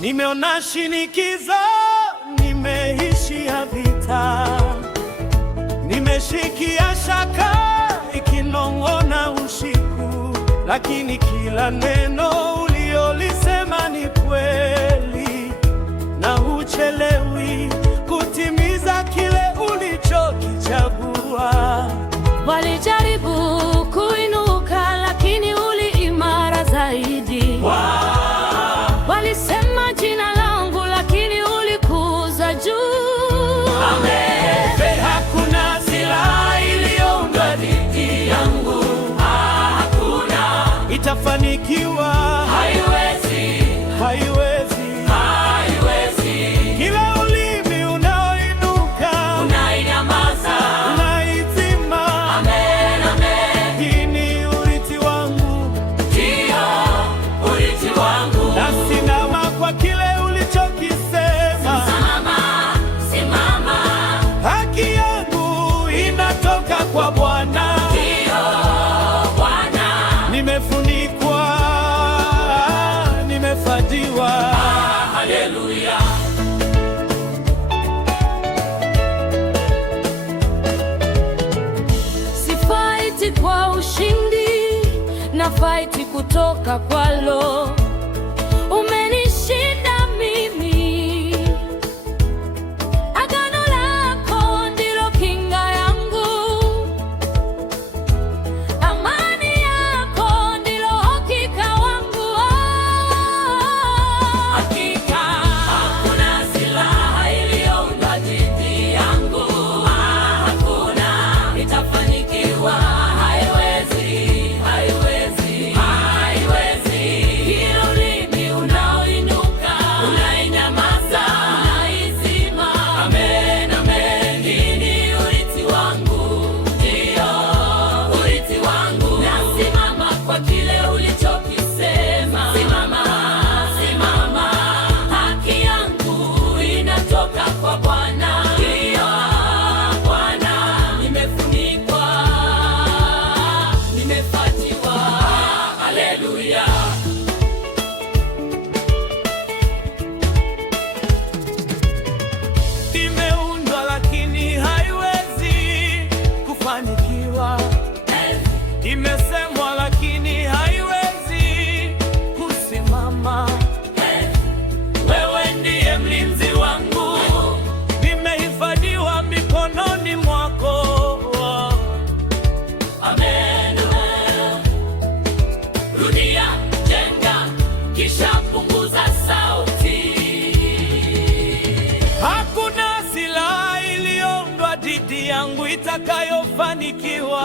Nimeona shinikizo, nimeishia vita, nimeshikia shaka ikinong'ona usiku, lakini kila neno uliolisema ni kweli, na huchelewi kutimiza kile ulichokichagua. Walijaribu kuinuka, lakini uliimara zaidi. Walisema jina langu, lakini ulikuza juu. Amen. Hakuna silaha iliyoundwa dhidi yangu, hakuna itafanikiwa. Haiwezi, haiwezi, haiwezi. Kila ulimi unaoinuka unainyamaza, unaizima. Amen, amen. Hii ni urithi wangu, ndio urithi wangu. Nasimama kwa kile ulichokisema. Simama, simama. Haki yangu inatoka kwa Bwana. Ndio Bwana. Nimefunikwa, nimefadhiwa. Haleluya. Sifaiti kwa ushindi, na faiti kutoka kwalo. Umenishinda mimi, agano lako ndilo kinga yangu, amani yako ndilo hakika wangu. Hakika hakuna silaha iliyoundwa dhidi yangu, hakuna itafanikiwa. Haiwezi, haiwezi, haiwezi. Kila ulimi unaoinuka unainyamaza, unaizima. Amen, amen. Hii ni urithi wangu, ndio urithi wangu. Nasimama kwa kile ulichokisema. Simama, simama. Haki yangu inatoka kwa Bwana. Ndio Bwana. Nimefunikwa, nimefadhiwa. Haleluya. Imeundwa lakini haiwezi kufanikiwa. Imesemwa lakini haiwezi kusimama. Wewe ndiye mlinzi wangu, nimehifadhiwa mikononi mwako. Amen. Rudia, jenga, kisha punguza sauti. Hakuna silaha iliyoundwa dhidi yangu itakayofanikiwa.